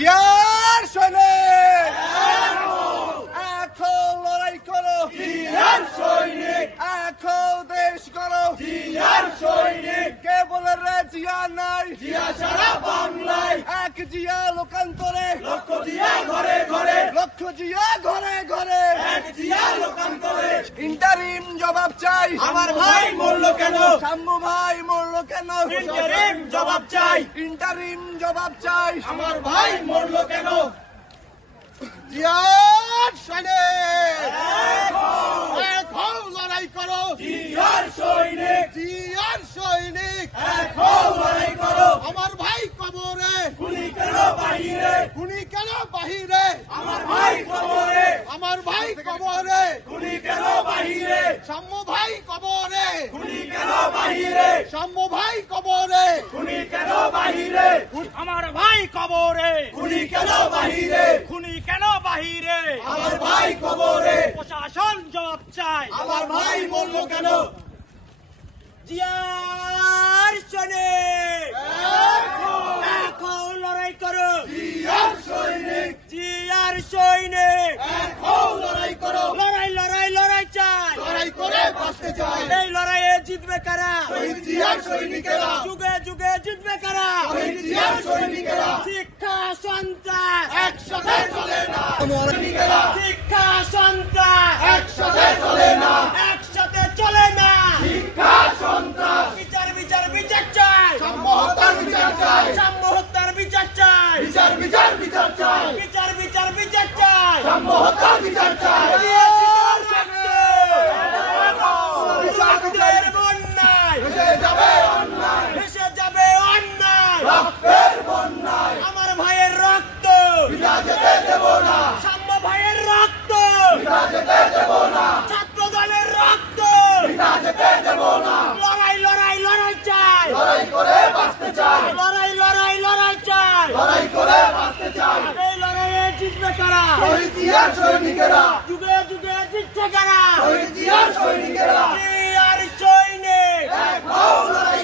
জিয়ার সৈনিক এখন লড়াই করো, জিয়ার সৈনিক এখন দেশ করো, জিয়ার সৈনিক কে বলে রে জিয়া নাই, জিয়া সারা বাংলায় এক জিয়া লোকান্তরে, লক্ষ জিয়া ঘরে ঘরে, লক্ষ জিয়া ঘরে ঘরে, এক জিয়া লোকান্তরে। ইন্টারিম জবাব চাই, আমার ভাই মরল কেন, শাম্মু ভাই মরল কেন, ইন্টারিম জবাব চাই, ইন্টারিম জবাব চাই, আমার ভাই মরল কেন। জিয়ার সৈনিক এখন লড়াই করো, জিয়ার সৈনিক জিয়ার সৈনিক এখন লড়াই করো, আমার ভাই কবরে, খুনি কেন বাহিরে, খুনি কেন বাহিরে, আমার ভাই কবরে, আমার ভাই কবরে, খুনি কেন বাহিরে, শাম্মু ভাই কবরে, খুনি কেন বাহিরে, শাম্মু ভাই কবরে, খুনি কেন বাহিরে, আমার ভাই কবরে, খুনি কেন বাহিরে, খুনি কেন বাহিরে, আমার ভাই কবরে, প্রশাসন জবাব চাই, আমার ভাই মরল কেন। জিয়ার সৈনিক এখন লড়াই করো, জিয়ার সৈনিক জিয়ার সৈনিক এখন লড়াই করো, লড়াই লড়াই লড়াই চাই, লড়াই করে বাঁচতে চাই। এই লড়াইয়ে জিতবে কারা, শহীদ জিয়ার সৈনিকেরা, যুগে যুগে জিতবে কারা, শহীদ জিয়ার সৈনিকেরা শিক্ষা সন্ত্রাস একসাথে চলে না, সৈনিকেরা শিক্ষা সন্ত্রাস একসাথে চলে না, একসাথে চলে না, শিক্ষা সন্ত্রাস, বিচার বিচার বিচার চাই, সাম্য হত্যার বিচার চাই, সাম্য হত্যার বিচার চাই, বিচার বিচার বিচার চাই, বিচার বিচার বিচার চাই, সাম্য হত্যার বিচার চাই। রক্তের বন্যায় ভেসে যাবে অন্যায়, ভেসে যাবে অন্যায়, রক্তের বন্যায়, আমার ভাইয়ের রক্ত বিনা যেতে দেব না, সাম্য ভাইয়ের রক্ত, বিনা যেতে দেব না, ছাত্র দলের রক্ত, বিনা যেতে দেব না, লড়াই লড়াই লড়াই চাই, লড়াই করে বাঁচতে চাই, লড়াই লড়াই লড়াই চাই, লড়াই করে বাঁচতে চাই। এই লড়াইয়ে জিতবে কারা, শহীদ জিয়ার সৈনিকেরা, যুগে যুগে জিতছে কারা, শহীদ জিয়ার সৈনিকেরা জিয়ার সৈনিক এখন লড়াই